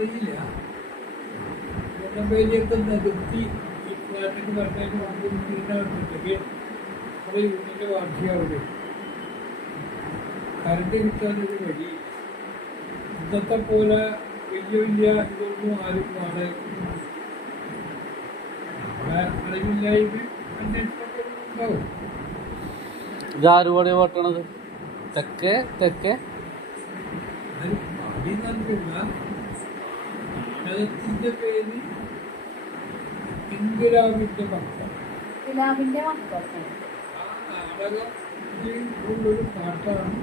അറിയില്ല. മുണ്ടമ്പയിലേക്ക് നികത്തി ഈ ഫ്ലാറ്റിന് പറഞ്ഞതിന് മുമ്പ് വീടിനകത്തുണ്ടെങ്കിൽ നമ്മുടെ യൂണിയൻ്റെ വാർഷികമാവുകയും കറണ്ട് കിട്ടാനൊരു വഴി ഇന്നത്തെ പോലെ വലിയ വലിയ ഇതൊന്നും ആരും അറിവില്ലായ്മ അന്വേഷണങ്ങളും ഉണ്ടാവും. ഇതാരുപാടി ഓട്ടണത്? തെക്കേ തെക്കേ നാടകത്തിന്റെ പേര് ഇൻഗുലാബിന്റെ മക്കൾ. ആ നാടകത്തിൽ ഉള്ളൊരു പാട്ടാണ്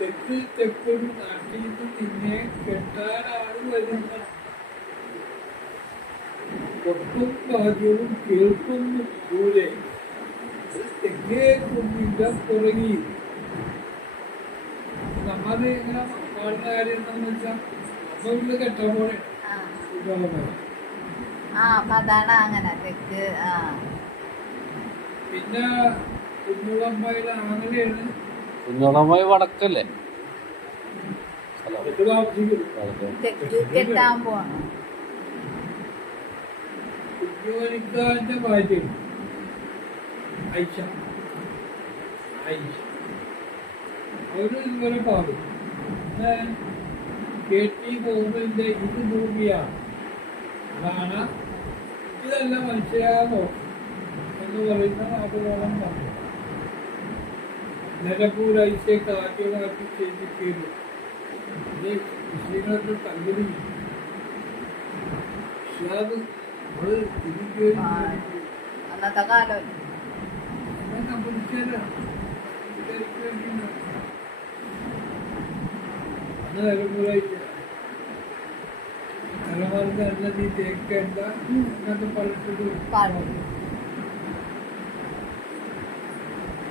തെക്ക് തെക്കൊരു നാട്ടിൽ നിന്ന് നിന്നെ കെട്ടാനാണ് വരുന്ന ഒട്ടും ഭാഗ്യവും കേൾക്കുന്നു ദൂരെ തെക്കേ കുഞ്ഞിന്റെ പുറകി. നമ്മൾ ഇങ്ങനെ പാടുന്ന കാര്യം എന്താണെന്ന് വെച്ചാൽ നമ്മൾ വീട്ടിൽ കെട്ടാൻ പോലെ പിന്നെ കുഞ്ഞുളമ്മയുടെ ആങ്ങനെയാണ്. കുഞ്ഞോളമ്മായി വടക്കല്ലേ? കുഞ്ഞോനിക്കാന്റെ ഭാര്യ ഐഷ അവര് ഇതുപോലെ പാടും. കേട്ടി പോകുന്നതിന്റെ ഇത് ഭൂമിയാണ്, അതാണ് ഇതല്ല മനുഷ്യരാണോ എന്ന് പറയുന്ന നാട്ടുകാരൻ പറഞ്ഞു. നിലമ്പൂർ ഐസെ കാറ്റുകാക്കി ചെയ്തിട്ടു ഇത് കൃഷികളുടെ തല്ലുകൾ അന്നത്തെ കാലം തലമാർക്ക് നല്ല നീ തേക്കേണ്ട എന്നൊക്കെ പറഞ്ഞിട്ട്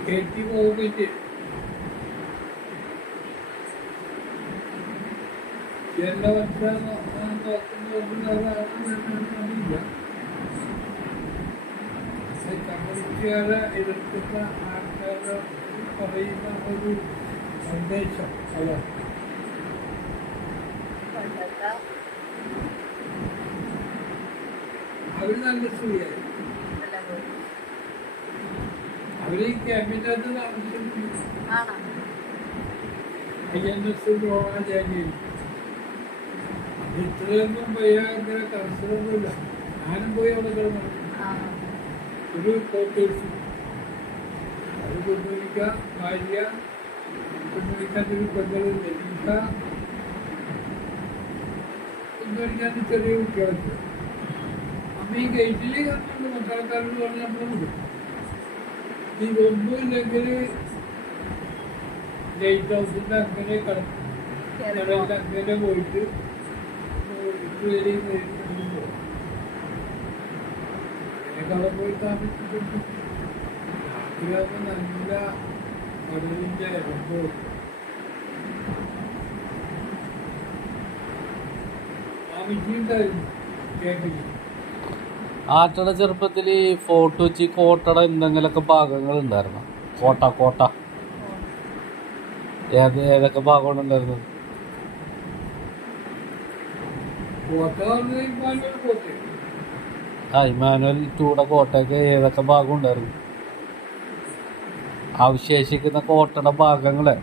കേട്ടി പോകുമ്പറ്റ് എല്ലാ വർഷം നോക്കുന്നറിയില്ല. കമ്മ്യൂണിസ്റ്റുകാരെ എതിർക്കുന്ന ആൾക്കാരെ പറയുന്ന ഒരു സന്ദേശം അതാണ്. അവര് നല്ല സ്ത്രീയായി. അവര് ഈ ക്യാമ്പിൻ്റെ അകത്ത് താമസിക്കുന്നു. INS പോകാൻ ഇത്രയൊന്നും ഭയങ്കര കർശനമൊന്നുമില്ല. ഞാനും പോയി അവിടെ കിടന്നു ഒരു ക്വാർട്ടേഴ്സ്. അത് കുഞ്ഞുമിക്ക ഭാര്യ, കുഞ്ഞുമിക്കാൻ്റെ ഒരു പെണ്ണുകൾ ലലിത, കുഞ്ഞുമിക്കാൻ്റെ ചെറിയ കുട്ടികളൊക്കെ. അമ്മ ഈ ഗേറ്റിൽ കണ്ടുകൊണ്ട് മറ്റാൾക്കാരോട് പറഞ്ഞ് നമ്മളുണ്ട് ഇതൊന്നുമില്ലെങ്കിൽ ലൈറ്റ് ഹൗസിൻ്റെ അങ്ങനെ കടലിൽ അങ്ങനെ പോയിട്ട് കട പോയി താമസിച്ചിട്ടുണ്ട്. രാത്രിയാകുമ്പോൾ നല്ല കടലിൻ്റെ അനുഭവം. താമസിച്ചിട്ടുണ്ടായിരുന്നു കേട്ടില്ല. ആറ്റയുടെ ചെറുപ്പത്തിൽ ഫോർട്ട് കൊച്ചി കോട്ടയുടെ എന്തെങ്കിലുമൊക്കെ ഭാഗങ്ങൾ ഉണ്ടായിരുന്നു. കോട്ട ഏതൊക്കെ ഭാഗമാണ് ഉണ്ടായിരുന്നത്? ഇമാനുവൽ 2 കോട്ടയൊക്കെ ഏതൊക്കെ ഭാഗം ഉണ്ടായിരുന്നു? അവശേഷിക്കുന്ന കോട്ടയുടെ ഭാഗങ്ങള്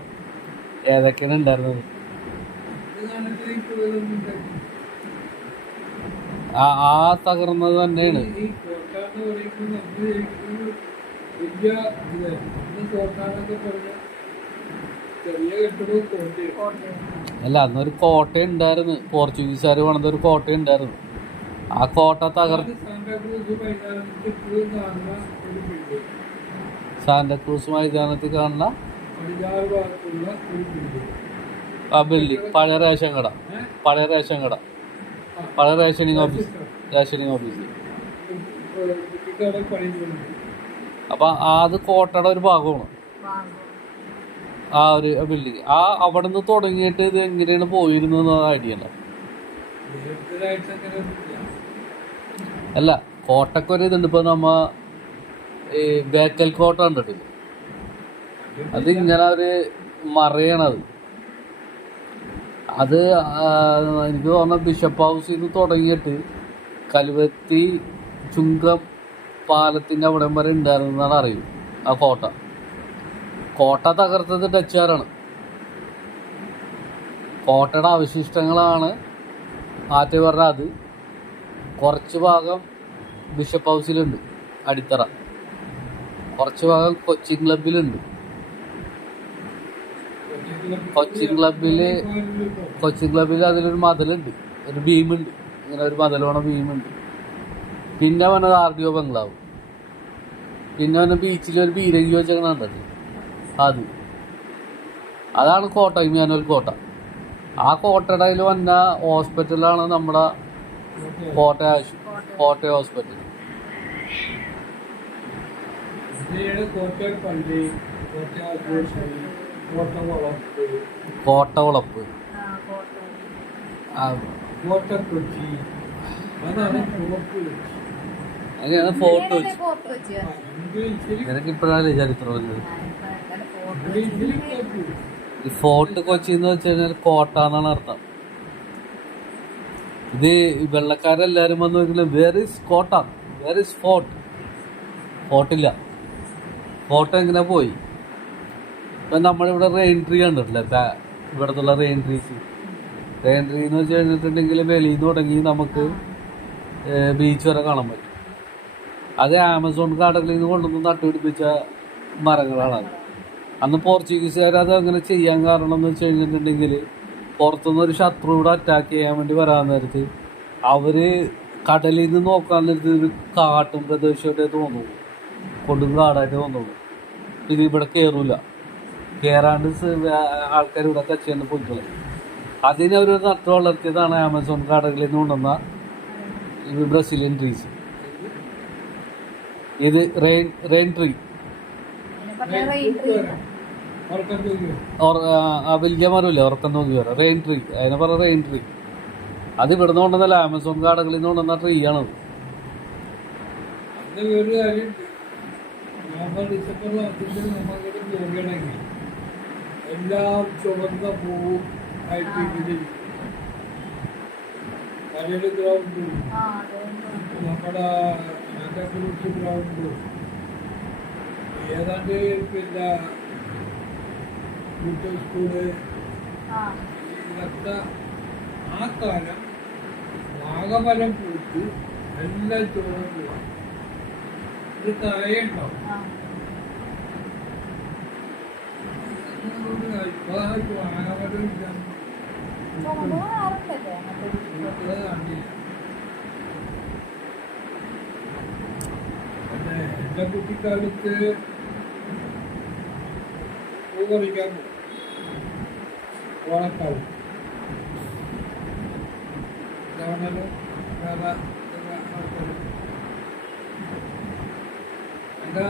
ഏതൊക്കെയാണ് ഉണ്ടായിരുന്നത്? ആ തകർന്നത് തന്നെയാണ്. അല്ല, അന്നൊരു കോട്ട ഉണ്ടായിരുന്നു. പോർച്ചുഗീസുകാർ പണിത ഒരു കോട്ട ഉണ്ടായിരുന്നു. ആ കോട്ട സാന്താക്രൂസ് മൈതാനത്തിൽ കാണുന്ന ആ ബിൽഡിംഗ് പഴയ റേഷനിങ് ഓഫീസ്. അപ്പൊ അത് കോട്ടയുടെ ഒരു ഭാഗമാണ് ആ ഒരു ബിൽഡിങ്. അവിടെ നിന്ന് തുടങ്ങിയിട്ട് ഇത് എങ്ങനെയാണ് പോയിരുന്നത് ഐഡിയ അല്ല. അല്ല, കോട്ടക്കൊരു ഇതുണ്ട്. ഇപ്പൊ നമ്മ ഈ ബേക്കൽ കോട്ട കണ്ടിട്ടില്ല? അത് ഇങ്ങനെ ഒരു മറയണത്. അത് എനിക്ക് തോന്നുന്ന ബിഷപ്പ് ഹൗസിൽ നിന്ന് തുടങ്ങിയിട്ട് കലുവത്തി ചുങ്കം പാലത്തിൻ്റെ അവിടം വരെ ഉണ്ടായിരുന്നെന്നാണ് അറിയും. ആ കോട്ട തകർത്തത് ഡച്ചുകാരാണ്. കോട്ടയുടെ അവശിഷ്ടങ്ങളാണ് ആറ്റുകാരുടെ. അത് കുറച്ച് ഭാഗം ബിഷപ്പ് ഹൗസിലുണ്ട്, അടിത്തറ. കുറച്ച് ഭാഗം കൊച്ചിൻ ക്ലബിലുണ്ട്. കൊച്ചിൻ ക്ലബിൽ അതിലൊരു മതിലുണ്ട്, ഒരു ഭീമുണ്ട്. ഇങ്ങനെ ഒരു മതിലോണ ഭീമുണ്ട്. പിന്നെ വന്നത് RDO ബംഗ്ലാവ്. പിന്നെ വന്ന ബീച്ചിലൊരു ബീരങ്കി വെച്ചങ്ങനെ കണ്ടത്. അതാണ് കോട്ട, ഇമ്മാനുവൽ കോട്ട. ആ കോട്ടയുടെ അതിൽ വന്ന ഹോസ്പിറ്റലാണ് നമ്മുടെ കോട്ടയം ഹോസ്പിറ്റൽ. കോട്ടവളപ്പ്, അങ്ങനെയാണ് ഫോർട്ട് കൊച്ചി. നിനക്ക് ഇപ്പോഴാണ് ചരിത്രം. ഈ ഫോർട്ട് കൊച്ചി എന്ന് വെച്ച് കഴിഞ്ഞാൽ കോട്ട എന്നാണ് അർത്ഥം. ഇത് വെള്ളക്കാരെല്ലാരും വന്ന് നോക്കില്ല, വേർ ഇസ് കോട്ട, വേർ ഇസ് ഫോർട്ടില്ല. ഫോർട്ട് എങ്ങനെ പോയി? ഇപ്പം നമ്മളിവിടെ റെയിൻ ട്രീ കണ്ടിട്ടില്ല, ഇവിടത്തുള്ള റെയിൻ ട്രീ എന്ന് വെച്ച് കഴിഞ്ഞിട്ടുണ്ടെങ്കിൽ വെളിയിൽ നിന്ന് തുടങ്ങി നമുക്ക് ബീച്ച് വരെ കാണാൻ പറ്റും. അത് ആമസോൺ കാടുകളിൽ നിന്ന് കൊണ്ടുവന്ന് നട്ടുപിടിപ്പിച്ച മരങ്ങളാണ്. അന്ന് പോർച്ചുഗീസുകാർ അത് അങ്ങനെ ചെയ്യാൻ കാരണം എന്ന് വെച്ച് കഴിഞ്ഞിട്ടുണ്ടെങ്കിൽ പുറത്തുനിന്നൊരു ശത്രു ഇവിടെ അറ്റാക്ക് ചെയ്യാൻ വേണ്ടി വരാൻ നേരത്ത് അവർ കടലിൽ നിന്ന് നോക്കാൻ നേരത്ത് ഒരു കാട്ടും പ്രദേശമായിട്ടേ തോന്നുള്ളൂ, കൊടുങ്കാടായിട്ട് തോന്നുള്ളൂ. ഇത് ഇവിടെ കയറാണ്ട് ആൾക്കാർ ഇവിടെ കച്ചേന്ന് പോയിക്കളെ. അതിനവർ നട്ടു വളർത്തിയതാണ് ആമസോൺ കാടുകളിൽ നിന്ന് കൊണ്ടുവന്ന ഇത് ബ്രസീലിയൻ ട്രീസ്. ഇത് റെയിൻ ട്രീ, വലിയ മരമില്ല, ഉറക്കം നോക്കി വരാം. റെയിൻ ട്രീ, അതിനെ പറയാം റെയിൻ ട്രീ. അത് ഇവിടുന്ന് കൊണ്ടുവന്നല്ല, ആമസോൺ കാടുകളിൽ നിന്ന് കൊണ്ടുവന്ന ട്രീ ആണത്. എല്ലാം ചുവന്ന പൂവും ആയിട്ട് പലര് ഗ്രൗണ്ടും നമ്മുടെ ആൻഡ്രൂസ് ഗ്രൗണ്ടും ഏതാണ്ട് പിന്നെ സ്കൂള് ഇതൊക്കെ ആ കാലം നാഗമലം പൂത്ത് എല്ലാം ചുവന്ന പൂവാണ്. ഇത് കായുണ്ടാവും. എന്റെ കുട്ടിക്കാലത്ത് പൂ പറിക്കാൻ ഓണക്കാലം ഗവൺമെന്റ് വേറെ ആൾക്കാർ എൻ്റെ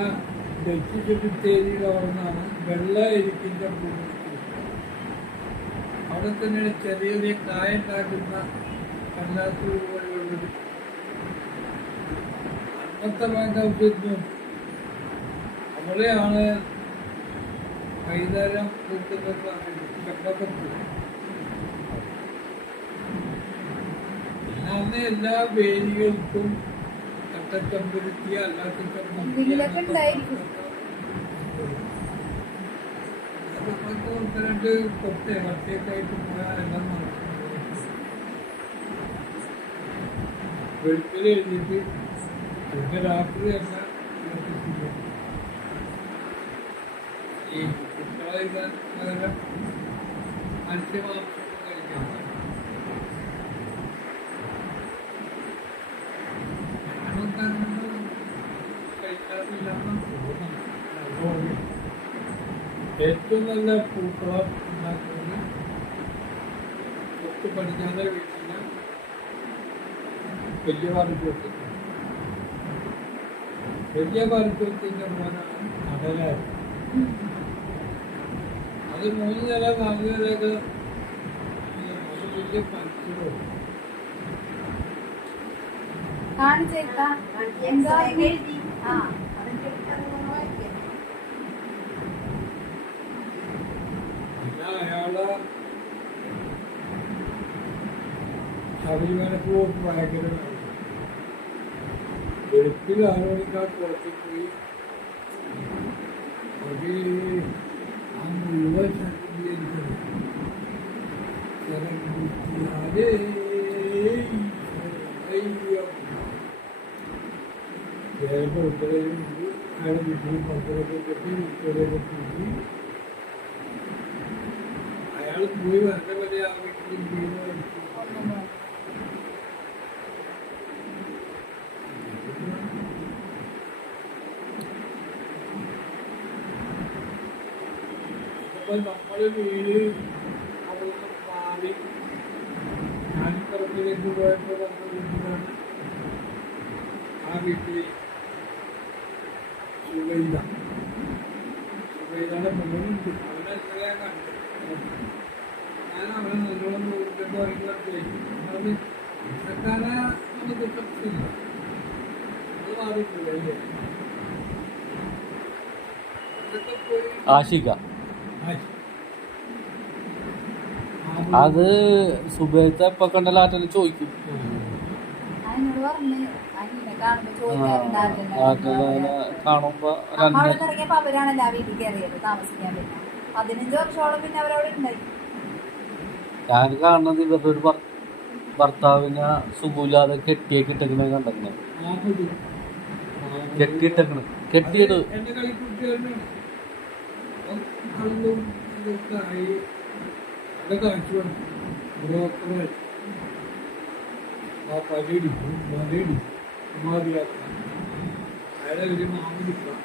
ഡൽഹി ചെറുത്തേരി ഗവർണറാണ് വെള്ള എരിക്കിൻ്റെ പൂ. അവിടെ തന്നെ ചെറിയ ചെറിയ കായുണ്ടാക്കുന്ന കല്ലാത്തൂർ പോലെയുള്ളൊരു അന്നത്തെ ബാങ്ക് ഔഷധം അവിടെയാണ് വൈകുന്നേരം പൂക്കുന്നത് ചക്കപ്പൂ. പിന്നെ അന്ന് എല്ലാ വേലികൾക്കും കട്ടച്ചമ്പരുത്തി അല്ലാത്ത രണ്ട് കട്ടയൊക്കെ ആയിട്ട് പോയാൽ എല്ലാം വെളുപ്പിൽ എഴുതിയിട്ട് പിന്നെ രാത്രി തന്നെ ഈ കുട്ടികളെ പകരം മത്സ്യമാംസം കഴിക്കാൻ ഏറ്റവും നല്ല പൂക്കളം ഉണ്ടാക്കുന്നത് തൊട്ട് പടിഞ്ഞാറേ വീട്ടില് വലിയ പാലത്തോട്ട്. വലിയ പാലത്തോട്ടിന്റെ മോനാണ് നടലായിരുന്നു. അത് 3 നില 4 നിലയൊക്കെ അത് വലിയ മത്സ്യവും അയാളെ ശബരിമലക്ക് പോക്ക് ഭയങ്കര വെളുപ്പിൽ 6 മണിക്കാർ പുറത്ത് പോയി ഒരു ആ മുഴുവൻ ശരീകരിക്കുന്നത് വേറെ ഉത്തരവുണ്ട് അയാളെ വീട്ടിൽ പത്രമൊക്കെ കെട്ടി ഉത്തരവൊക്കെ കൂട്ടി അയാൾ പോയി വരേണ്ട വരെ ആ വീട്ടിൽ വീട് അപ്പൊ നമ്മള് വീട് അവിടെ നിന്ന് മാറി ഞാൻ പറമ്പിലേക്ക് പോയപ്പോൾ നമ്മുടെ വീട്ടിലാണ് ആ വീട്ടിൽ സുബൈദയുടെ മോനുണ്ട് അവനെ എത്രയാ കണ്ടത് ഞാൻ അവനെ നല്ലോണം നോക്കിയിട്ട് പറയുന്നതൊക്കെ അത് പൈസക്കാരെ നമുക്ക് പ്രശ്നമില്ല അത് മാറിയിട്ടില്ല അല്ലേ അതൊക്കെ പോയി ആശിക അത് സുബൈത്തെ ഇപ്പൊ കണ്ടല്ലോ ആറ്റല് ചോദിക്കും. അതിനോട് പറഞ്ഞു അനിയനെ കാണുമ്പോ ചോദിക്കാറുണ്ടായിരുന്നു. കാണുമ്പോ അവിടെ ഇറങ്ങിയപ്പോ അവരാണല്ലോ ആ വീട്ടിൽ കയറിയത് താമസിക്കാൻ. പിന്നെ 15 വർഷത്തോളം പിന്നെ അവരവിടെ ഉണ്ടായി. ഞാൻ കാണുന്നത് ഇവരുടെ ഒരു ഭർത്താവിനെ സുഖമില്ലാതെ കെട്ടിയൊക്കെ ഇട്ടേക്കണ കണ്ടെന്നെ കെട്ടിയിട്ടേക്കണ് കെട്ടിയിട് എന്റെ കളിക്കുട്ടികളുടെ കള്ളും ഇതൊക്കെ ആയി അതൊക്കെ കാണിച്ചു ബ്രോക്കറായി ആ പലയിടിക്കും മലയിടിക്കും ഉമാതിയാക്കാം അയാളെ ഒരു മാമിടിക്കാം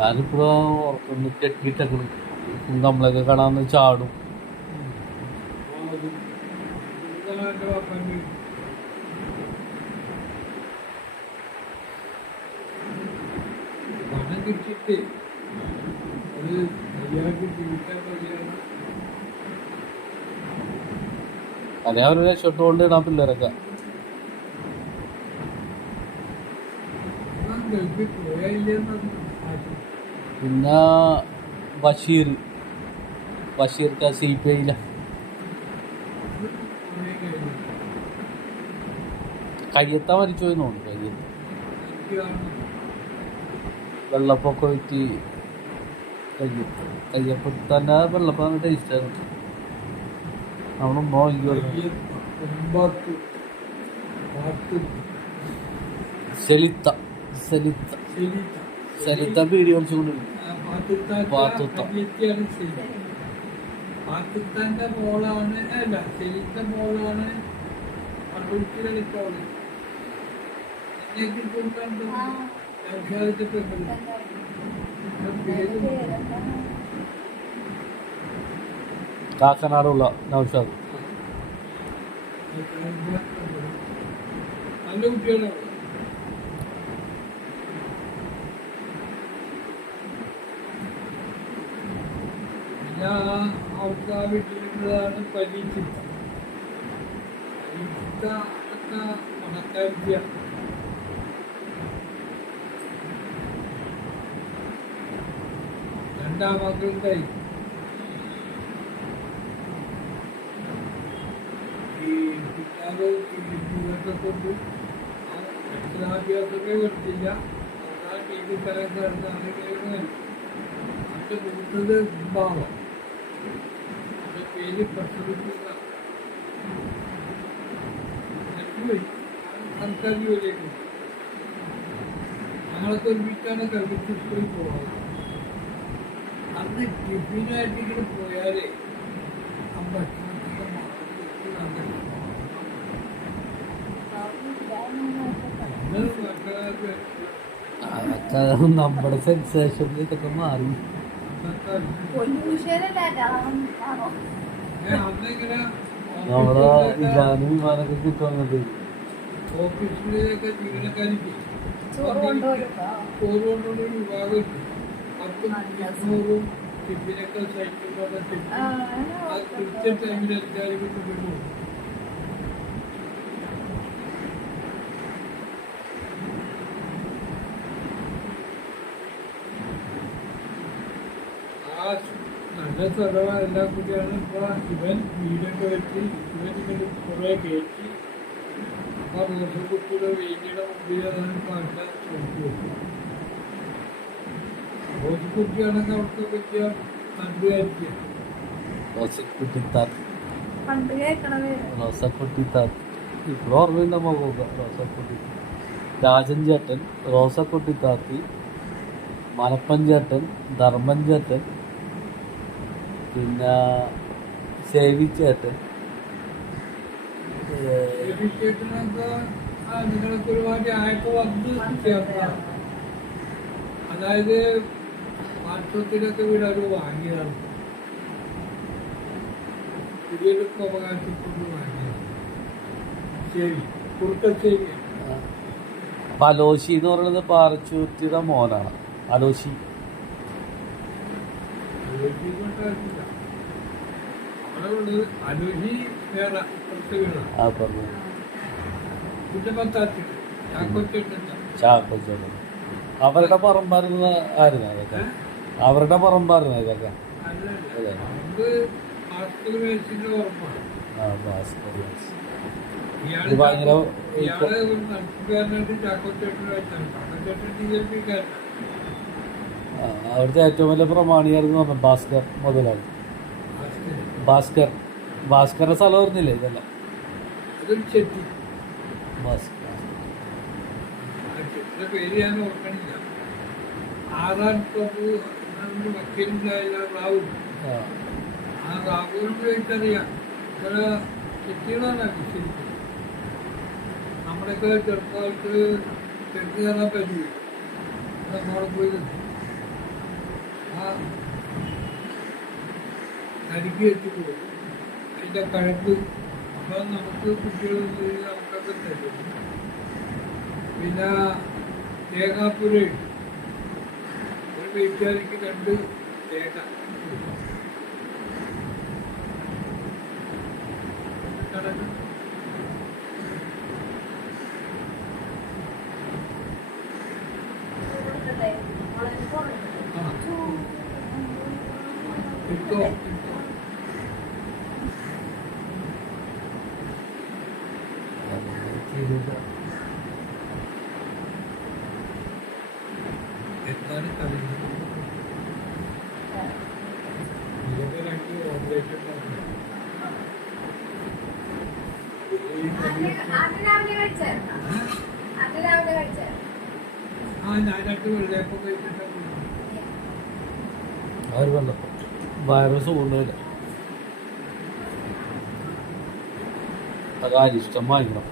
ഞാനിപ്പോ ഓർക്കുന്നു കെട്ടിയിട്ടേക്കണ് നമ്മളൊക്കെ കാണാന്ന് ചാടും. എന്റെ വാപ്പാൻ്റെ പണം കിട്ടിയിട്ട് അത് മര്യാദക്ക് ജീവിക്കാൻ കഴിയാണ് അല്ലെ അവരുടെ ഷർട്ട് ഇടാൻ പിള്ളേരൊക്കെ ഗൾഫിൽ പോയായില്ലെന്നാണ് പിന്നെ ബഷീർക്ക് CPI കയ്യത്ത മരിച്ചു പോയി തോന്നുന്നു. കയ്യത്ത് വെള്ളപ്പൊക്കെ വെച്ച് കയ്യപ്പ തന്നെ വെള്ളപ്പം ടേസ്റ്റ് ആയിരുന്നു. നമ്മൾ സെലിത്ത വീഡിയോ കളിച്ചുകൊണ്ടിരുന്നു. പാകിസ്ഥാന്റെ ബോളാണ് അല്ല സെലിത്ത ബോളാണ് പണ്ടുപിടിച്ച് കളിക്കോള് കാക്കനാടുള്ള നൗഷാദ് നല്ല കുട്ടികളാണ്. പിന്നെ അവർക്ക് ആ വീട്ടിലുള്ളതാണ് പരീക്ഷിത്ത അതൊക്കെ പണക്കാരിയാണ്. രണ്ടാം മക്കളുണ്ടായി. ഈ പിന്നാലെ ഇതൊക്കെ കൊണ്ട് അക്ഷരാഭ്യാസമേ പറ്റില്ല. അതാണ് ടി.വി. കലക്കാരനാണ് കേൾക്കുന്നത്. അത് കൊടുത്തത് ഭാവം അത് പേര് പ്രസവിക്കുക സർക്കാർ ജോലിയൊക്കെ ഞങ്ങളൊക്കെ ഒരുമിച്ചാണ് ഗൾഫിൽ സ്കൂളിൽ പോകാറ്. അന്ന് ടിഫിനായിട്ട് ഇങ്ങനെ പോയാലേ ഭക്ഷണത്തിൻ്റെ അതൊക്കെ നമ്മുടെ സെൻസേഷനിൽ ഇതൊക്കെ മാറി. നമ്മളെ ഇതാനും വിമാനമൊക്കെ കിട്ടുന്നത് ഓഫീസിലൊക്കെ ജീവനക്കാരിക്ക് ചോറ് കൊണ്ടുള്ള വിഭാഗം 10-200 ടിഫിനൊക്കെ സൈക്കിളിലൊക്കെ ടിഫിൻ അത് കൃത്യ ടൈമിൽ എല്ലാവരും കൊണ്ടുപോകും. നല്ല സ്ഥലമാണ് എല്ലാം കൂടിയാണ് ഇപ്പോൾ ഇവൻ വീടൊക്കെ വെച്ച് ഇവൻ ഇങ്ങനെ കുറേ കയറ്റി അപ്പോൾ റോസക്കുട്ടിയുടെ വീടിയുടെ മുമ്പിൽ അതാണ് പാട്ട് ചോദിച്ചു റോസക്കുട്ടിയാണെങ്കിൽ അവിടുത്തെ വലിയ നടുവായിരിക്കും റോസക്കുട്ടി താത്തി പണ്ട് കേൾക്കണത് റോസക്കുട്ടി താത്തി ഇപ്പോൾ ഓർമ്മയുണ്ട് നമുക്ക് റോസക്കുട്ടി രാജൻ ചേട്ടൻ റോസക്കുട്ടി താത്തി മലപ്പൻ ചേട്ടൻ ധർമ്മൻ ചേട്ടൻ പിന്നെ സേവി ചേട്ടൻ ചേട്ടനൊക്കെ നിങ്ങളൊക്കെ ഒരുപാട് ആയപ്പോൾ വന്ന് ചേർന്നതാണ് അതായത് വാട്സപ്പിലൊക്കെ വീട് അവർ വാങ്ങിയതാണ് പുതിയതൊക്കെ അവകാശപ്പെട്ട് വാങ്ങിയതാണ് ശരി കുറുക്കശ്ശേരി അലോശി എന്ന് പറയുന്നത് പാറച്ചൂറ്റിയുടെ മോനാണ് അലോശി അനുജി വേറെ പുറത്ത് വീണ ആ പറഞ്ഞു പിന്നെ പത്താത്തി ചാക്കോച്ചേട്ടൻ ചാക്കോ ചേട്ടൻ അവരുടെ പറമ്പായിരുന്ന ആയിരുന്നു അതൊക്കെ അവരുടെ പറമ്പായിരുന്നു ഇതൊക്കെ അല്ലല്ല നമുക്ക് ഭാസ്കർ മേടിച്ചിട്ട് ഉറപ്പാണ് ആ ഭാസ്കർ ഇയാള് ഇത് ഭയങ്കര ഇയാള് ഒരു നടത്തുകാരനായിട്ട് ചാക്കോച്ചേട്ടൻ വെച്ചാണ് ചാക്കോച്ചേട്ടൻ DLP കാരനാണ് അവിടുത്തെ ഏറ്റവും വലിയ പ്രമാണിയായിരുന്നു പറഞ്ഞു ഭാസ്കർ മുതലാളി ഭാസ്കറുടെ സ്ഥലം ഓർന്നില്ലേ ഇതല്ല അതൊരു ചെട്ടി ഭാസ്കർ ആ ചെട്ടിയുടെ പേര് ഞാൻ ഓർക്കണില്ല ആറാൻ പ്രഭു എന്നൊരു വക്കീലുണ്ടായ റാവു ആ ആ റാവുവിനെ ചോദിച്ചറിയാം ചില ചെട്ടികളാണ് ശരിക്കും നമ്മുടെയൊക്കെ ചെറുപ്പകാലത്ത് ചെട്ടി കയറാൻ പറ്റില്ല നമ്മളവിടെ പോയി നിന്നു. ആ കരിക്ക് വെച്ചിട്ട് പോകും അതിൻ്റെ കഴമ്പ് അപ്പം നമുക്ക് കുട്ടികൾ നമുക്കൊക്കെ തരും പിന്നെ തേങ്ങാപ്പുര ഒരു വീട്ടുകാരിക്ക് 2 തേങ്ങ കടന്ന് ആ കിട്ടോ എന്താണ് കളിക്കുന്നത് ഇതൊക്കെ 2 ഓപ്പറേഷൻ ആ ഞാൻ 2 വെള്ളയപ്പം കഴിച്ചിട്ടാണ് അവർ വന്നപ്പോൾ വൈറസ് കൊണ്ടുവരില്ല അത് ഇഷ്ടം വാങ്ങിക്കണം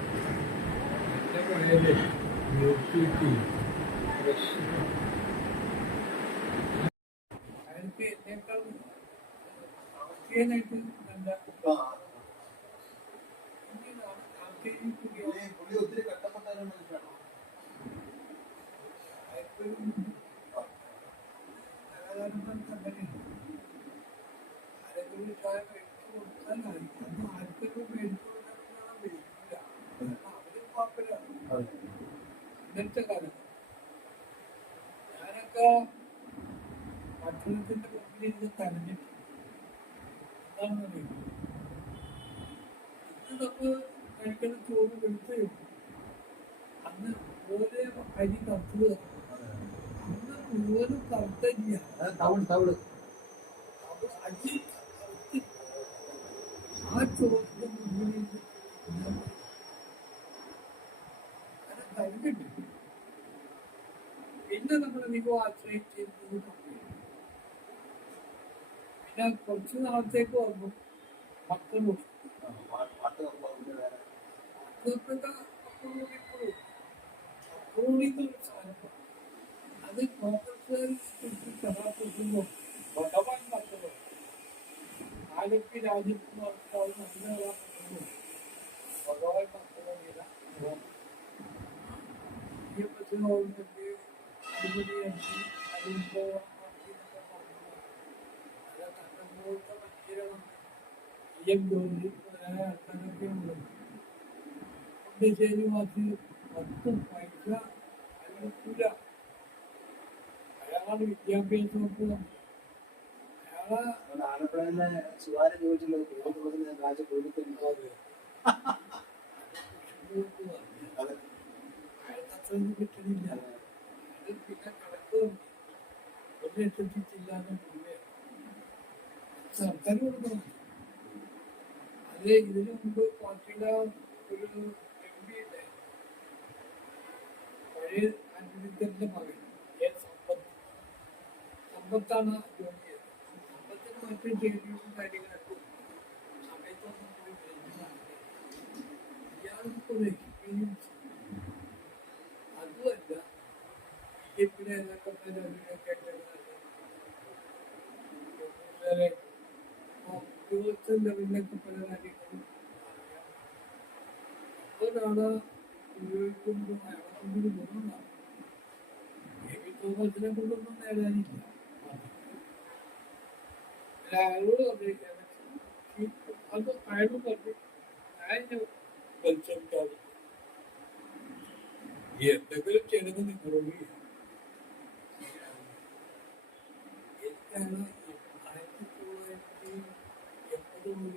എൻ്റെ പഴയത് യൂട്യൂബ് അയാൾക്ക് എന്നേക്കാൾ അവസ്ഥയായിട്ട് നല്ല ഒത്തിരി കഷ്ടപ്പെട്ടാലും മനുഷ്യനാണ് ഇന്നത്തെ കാലം ഞാനൊക്കെ ഭക്ഷണത്തിന്റെ മുമ്പിലിരുന്ന് തടഞ്ഞിട്ട് എന്താണെന്ന് ഇന്ന് നമ്മൾ കഴിക്കുന്ന ചോറ് വെളുത്തേ അന്ന് ഓരോ അരി കത്തുക അന്ന് മുഴുവനും കറുത്തില്ല തവിട് അത് അരി കറുത്ത് ആ ചോറിന്റെ മുമ്പിലിരുന്ന് അങ്ങനെ കഴിഞ്ഞിട്ട് പിന്നെ നമ്മൾ അധികം ആശ്രയിച്ചിരുന്നത് കപ്പയാണ്. പിന്നെ കുറച്ച് നാളത്തേക്ക് വന്നു മക്കൾ അക്രോണിക്കൊരു സാധനം അത് കോൺഗ്രസ്സുകാർ കഥാപ്രസംഗം ഭഗവാൻ മക്കളോ ആലപ്പി രാജ്യത്ത് നല്ല ഭഗവാൻ മക്കളോ പ്രശ്നങ്ങളുണ്ടെങ്കിൽ അടിപൊളിയാക്കി അതിൻ്റെ ജോലി മുതലായ ആൾക്കാരൊക്കെ ഉള്ളത് ശരിവാസി 10 പൈസ അനുകൂല അയാളാണ് വിദ്യാഭ്യാസമൊക്കെ ആലപ്പുഴയിലെ സുധാരൻ ചോദിച്ചല്ലോ കോഴിക്കോട് ഞാൻ കാഴ്ച കോഴിക്കോട് അതെ അത്രയൊന്നും കിട്ടണില്ല. അത് പിന്നെ കണക്ക് 1,00,000 ചില്ലാതെ സർക്കാർ കൊടുക്കണം. അത് ഇതിനു മുമ്പ് പാർട്ടിയുടെ ഒരു MP ഉണ്ട്, പഴയ അനിരുദ്ധന്റെ മകൻ സമ്പത്താണ് ജോലി ചെയ്തത്. സമ്പത്തിന് മറ്റു ജോലിയും കാര്യങ്ങളൊക്കെ സമയത്തൊന്നും പോയി ജയിക്കുന്നതാണ്. ഇയാൾക്ക് ഒരു എക്സ്പീരിയൻസ് അതുമല്ല. BJP-യുടെ നേതാക്കന്മാരെ ഉദ്യോഗസ്ഥ ലെവലിലൊക്കെ പല കാര്യങ്ങളും അറിയാം. അതൊരാളെ ഉപയോഗിക്കുമ്പോൾ അയാളെ കൊണ്ടൊരു ഗുണമാണ്. തോമസിനെ കൊണ്ടൊന്നും നേടാനില്ല. അയാളോട് അത് അയാളോട് പറഞ്ഞു ഞാൻ മത്സരിക്കാതെ എന്തെങ്കിലും ചെലവ് നിങ്ങളോട് എനിക്കാണ് 1980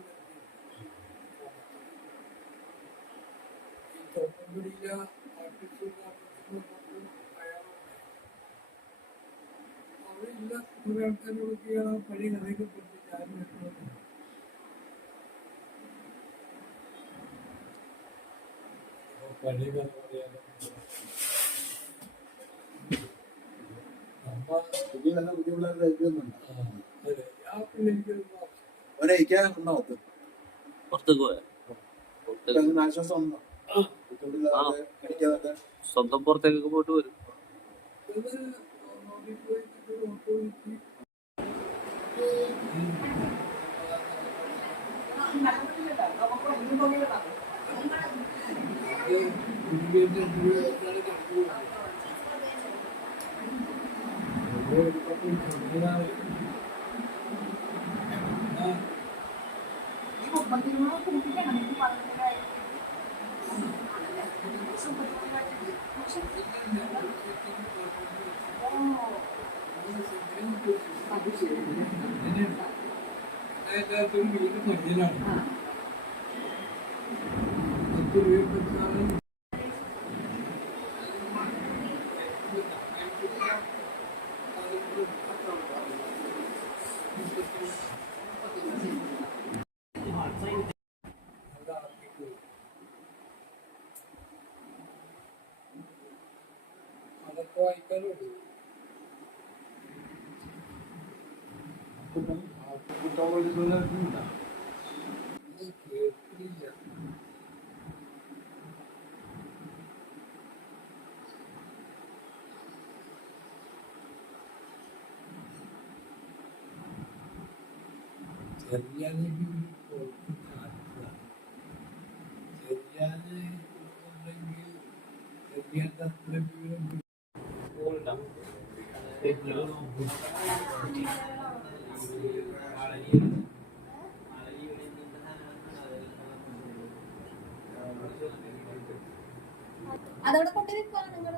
ഈ തോട്ടംപടിയിലെ ആർട്ടിസ്റ്റ് അവിടെയുള്ള കുറെ ആൾക്കാരോടൊക്കെ ആ പഴയ കഥയൊക്കെ പഠിപ്പിച്ച് ആരും വെക്കുന്നത് പഴയ കഥ പറയാനും പുതിയ നല്ല പുതിയ പിള്ളേരുടെ എഴുതുന്നുണ്ട്. അതെ ആ പിള്ളേർക്ക് ഒരയക്കാനുണ്ടോ പുറത്തേക്ക് പോയാ ആശ്വാസം ഉണ്ടോ അടിക്കാതൊക്കെ സ്വന്തം പുറത്തേക്കൊക്കെ പോയിട്ട് വരും. വീട് മഞ്ഞിലാണ് 10 രൂപ അതൊക്കെ വായിക്കാനുണ്ട്. കേൾക്കില്ല. ചെറിയാനെങ്കിൽ ചെറിയാനെ ഉണ്ടെങ്കിൽ ചെറിയാൻ്റെ അത്ര വിവരം അതവിടെ കൊണ്ടുവെക്കുക നിങ്ങൾ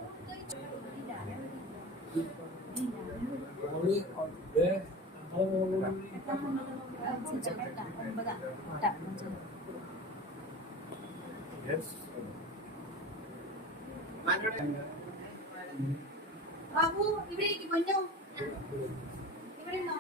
ബാബു ഇവിടെ ഇരിക്കും പൊന്നോ ഇവിടെ ഉണ്ടോ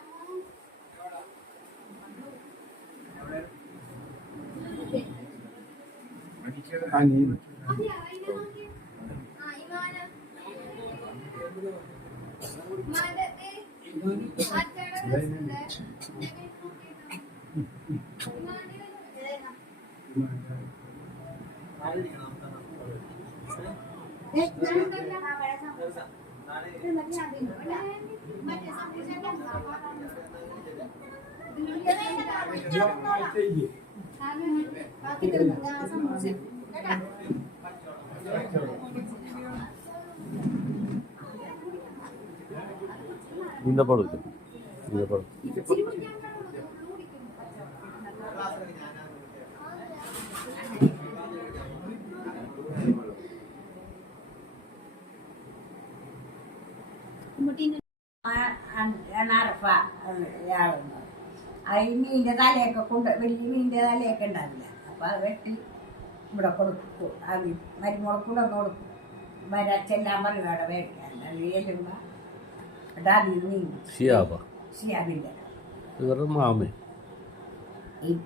നീന്തപ്പാടും മുട്ടീൻ്റെ അറഫ ഇയാളെന്ന് ഈ മീനിൻ്റെ തലയൊക്കെ വലിയ മീനിൻ്റെ തലയൊക്കെ ഉണ്ടാവില്ല. അപ്പോൾ അത് വെട്ടി ഇവിടെ കൊടുക്കും. അത് മരുമുളക്ക് കൂടെ ഒന്ന് കൊടുക്കും. വരച്ചെല്ലാം പറയും അവിടെ മേടിക്കാൻ. അത് ചെല്ലുമ്പോൾ എന്നിട്ട് അതിൽ മീൻ ഷിയാബിൻ്റെ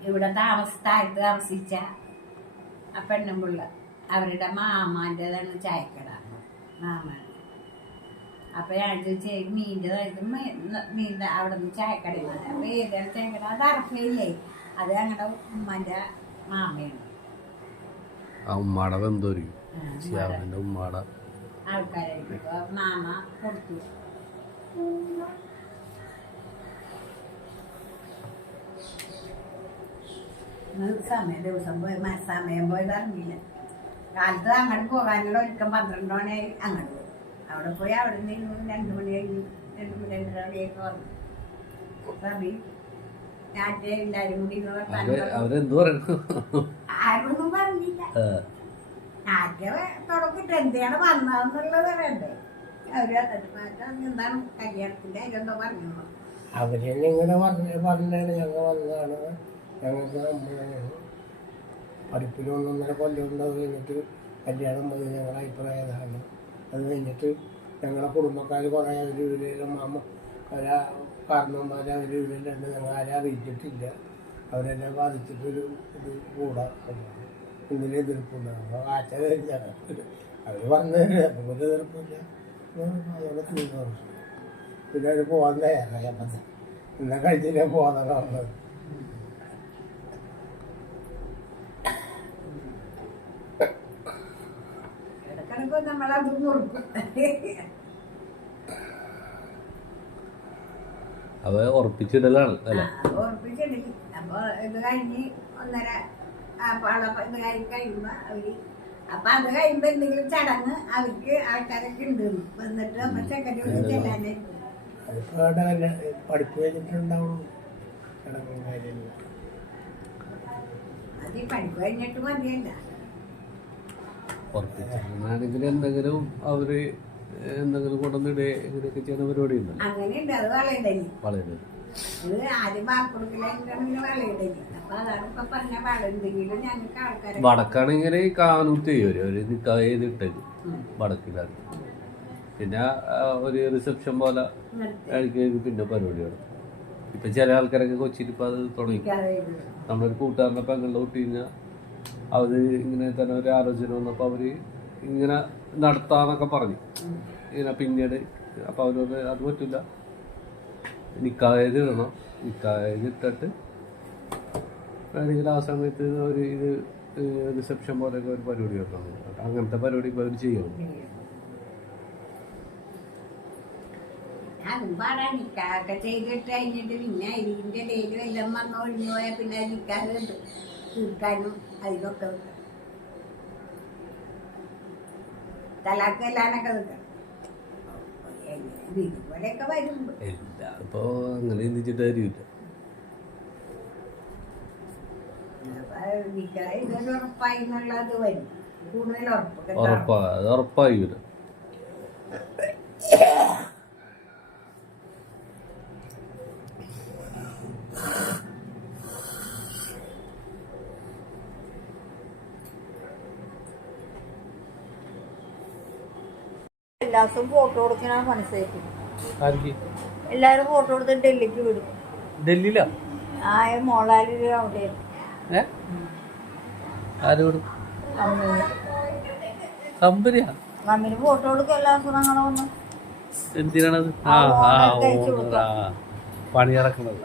ഇവിടെ താമസിച്ച ആ പെണ്ണുമ്പിള്ള അവരുടെ മാമാൻ്റെതാണ് ചായക്കട. മാമാണ്. അപ്പോൾ ഞാൻ ചോദിച്ചു മീൻ്റെ മീൻ അവിടെ നിന്ന് ചായക്കടയിൽ നിന്ന്. അപ്പോൾ ഏതാണ് ചായക്കട? അത് അറഫയില്ലേ, അത് ഞങ്ങളുടെ ഉമ്മൻ്റെ മാമയാണ്. ആൾക്കാരായിരിക്കും. അപ്പോൾ മാമ കൊടുത്തു. സമയം പോയത് അറിഞ്ഞില്ല. കാലത്ത് അങ്ങോട്ട് പോകാനുള്ള ഒരുക്കം 12 മണിയായി അങ്ങോട്ട് പോയി. അവിടെ പോയി അവിടെ നിന്ന് 2 മണി കഴിഞ്ഞ് 2-2:30 മണിയൊക്കെ വന്നു. സബി ഞാറ്റേ എല്ലാരും കൂടി ആരോടൊന്നും പറഞ്ഞില്ല. ഞാറ്റ തുടക്കിട്ട് എന്താണ് വന്നതെന്നുള്ളത് പറയണ്ടേ. അവര് എന്താണ് കല്യാണത്തിന്റെ അതിലെന്തോ പറഞ്ഞു. അവരെന്നെ ഇങ്ങനെ പറഞ്ഞാണ് ഞങ്ങൾ വന്നതാണ്. ഞങ്ങൾക്ക് പഠിപ്പിൽ 1.5 കൊല്ലം ഉണ്ടാവും. കഴിഞ്ഞിട്ട് കല്യാണം മതി ഞങ്ങളുടെ അഭിപ്രായമാണ്. അത് കഴിഞ്ഞിട്ട് ഞങ്ങളുടെ കുടുംബക്കാർ കുറേ അവർ ഇവരെല്ലാം കാരണന്മാർ അവർ ഇവരെല്ലാം ഞങ്ങൾ ആരും അറിയിച്ചിട്ടില്ല. അവരെല്ലാം ബാധിച്ചിട്ടൊരു ഇത് കൂടാ ഇതിന് എതിർപ്പുണ്ടാകും. അപ്പോൾ ആച്ച കഴിഞ്ഞാൽ അവർ പറഞ്ഞു അതുപോലെ എതിർപ്പില്ല. അതോടെ തീർന്നു. പിന്നെ അവർ പോകാൻ തയ്യാറായി. അപ്പം ഇന്നെ കഴിഞ്ഞില്ല പോകാനാണ് പറഞ്ഞത്. നമ്മളത് മുറുക്കും. ഉറപ്പിച്ചിടലാണ് ഉറപ്പിച്ചിടില്ല. അപ്പോൾ ഇത് കഴിഞ്ഞ് 1.5 ഇത് കഴിയുമ്പോൾ അവര് അപ്പൊ അത് കഴിയുമ്പോ എന്തെങ്കിലും ചടങ്ങ് അവർക്ക് ആൾക്കാരൊക്കെ ഉണ്ട്. വന്നിട്ട് നമ്മൾ സെക്രട്ടറി ചെല്ലാനേ പഠിപ്പ് കഴിഞ്ഞിട്ടുണ്ടാവും. അത് പഠിപ്പ് കഴിഞ്ഞിട്ട് മതിയല്ല. ഉറപ്പിച്ചാണെങ്കിൽ എന്തെങ്കിലും അവര് എന്തെങ്കിലും കൊണ്ടുവന്നിടേ ഇങ്ങനെയൊക്കെ ചെയ്യുന്ന പരിപാടി ഉണ്ട്. അങ്ങനെയുണ്ട്. അത് വളയിടലി. വളയിടലി അത് ആദ്യം വാക്കുകൊടുക്കലെങ്കിൽ വളയിടലി. അപ്പൊ അതാണ് ഇപ്പൊ പറഞ്ഞ വളഎന്തെങ്കിലും ഞങ്ങൾക്ക് ആൾക്കാരെ വടക്കാണെങ്കിൽ കാനൂത്ത് ചെയ്യും. ഒരു നിക്കാഹ് ചെയ്തിട്ടേക്ക് വടക്കിലാണ്. പിന്നെ ഒരു റിസപ്ഷൻ പോലെ കഴിക്കും. പിന്നെ പരിപാടിയാണ്. ഇപ്പൊ ചില ആൾക്കാരൊക്കെ കൊച്ചിയിൽ ഇപ്പൊ അത് തുടങ്ങി. നമ്മളൊരു കൂട്ടുകാരനെ പെങ്ങളുടെ കുട്ടി കഴിഞ്ഞാൽ അവര് ഇങ്ങനെ തന്നെ ഒരു ആലോചന വന്നപ്പോൾ അവര് ഇങ്ങനെ നടത്താന്നൊക്കെ പറഞ്ഞു. ഇങ്ങനെ പിന്നീട് അപ്പൊ അവരോട് അത് പറ്റില്ല, നിക്കായത് ഇടണം. നിക്കായത് ഇട്ടിട്ട് വേണമെങ്കിൽ ആ സമയത്ത് ഒരു ഇത് റിസപ്ഷൻ പോലെയൊക്കെ ഒരു പരിപാടി വെക്കണം. അങ്ങനത്തെ പരിപാടി ഇപ്പൊ അവർ ചെയ്യണം. അതും പാടാ. നിക്കാഹൊക്കെ ചെയ്തിട്ട് കഴിഞ്ഞിട്ട് പിന്നെ ഇതിന്റെ ഡേറ്റ് വല്ലതും വന്ന് ഒഴിഞ്ഞു പോയാൽ പിന്നെ നിക്കാഹ് തീർക്കാനും അതിനൊക്കെ തലാക്ക് എല്ലാനൊക്കെ നിൽക്കണം. ഇതുപോലെയൊക്കെ വരുമ്പോ ഇപ്പൊ അങ്ങനെ ചിന്തിച്ചിട്ട് കാര്യമില്ല. ഇതൊരു ഉറപ്പായി എന്നുള്ളത് വരും. കൂടുതൽ ഉറപ്പായി വരും. എല്ലാ ദിവസവും ഫോട്ടോ കൊടുക്കണ മനസ്സിലാക്കി. ആർക്ക്? എല്ലാരും ഫോട്ടോ എടുത്ത് ഡൽഹിക്ക് വിടും. ഡൽഹിയിലാ? ആ മോളാലി അവിടെ ആര് വിടും? കമ്പനിയാ? മമ്മിന് ഫോട്ടോ കൊടുക്കും എല്ലാ ദിവസവും അങ്ങനെ വന്ന്. എന്തിനാണത്? പണി നടക്കുന്നത്.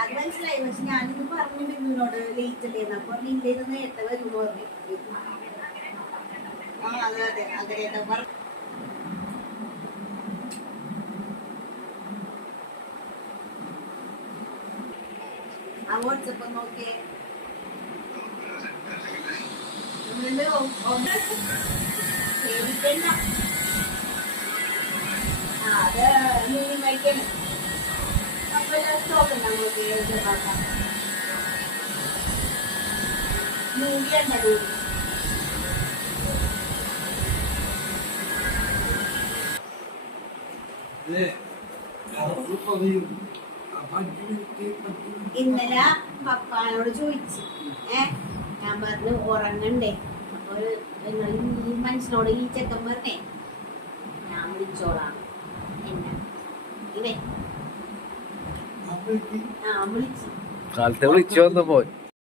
അത് മനസ്സിലായി. പക്ഷെ ഞാനിത് പറഞ്ഞിട്ട് നിന്നോട് ലേറ്റ് അല്ലേന്ന്. അപ്പൊ നിന്റെ നേരത്തെ വരുമ്പോ പറഞ്ഞു. അതെ അതെ അങ്ങനെ അങ്ങോട്ടപ്പോ നോക്കിയേ. ശരിക്കല്ല കഴിക്കണം. അപ്പൊ ഞാൻ സ്റ്റോക്ക് ഉണ്ടാകുമ്പോൾ മൂവി ഉണ്ടല്ലോ. ഇന്നലെ പപ്പാനോട് ചോദിച്ചു, ഞാൻ പറഞ്ഞു ഉറങ്ങണ്ടേ, അപ്പൊ നിങ്ങൾ ഈ മനുഷ്യനോട് ഈ ചെക്കൻ പറഞ്ഞേ ഞാൻ വിളിച്ചോളാം എന്നെ ഇവൻ വിളിച്ചു. കാലത്തെ വിളിച്ചു വന്ന് പോയി.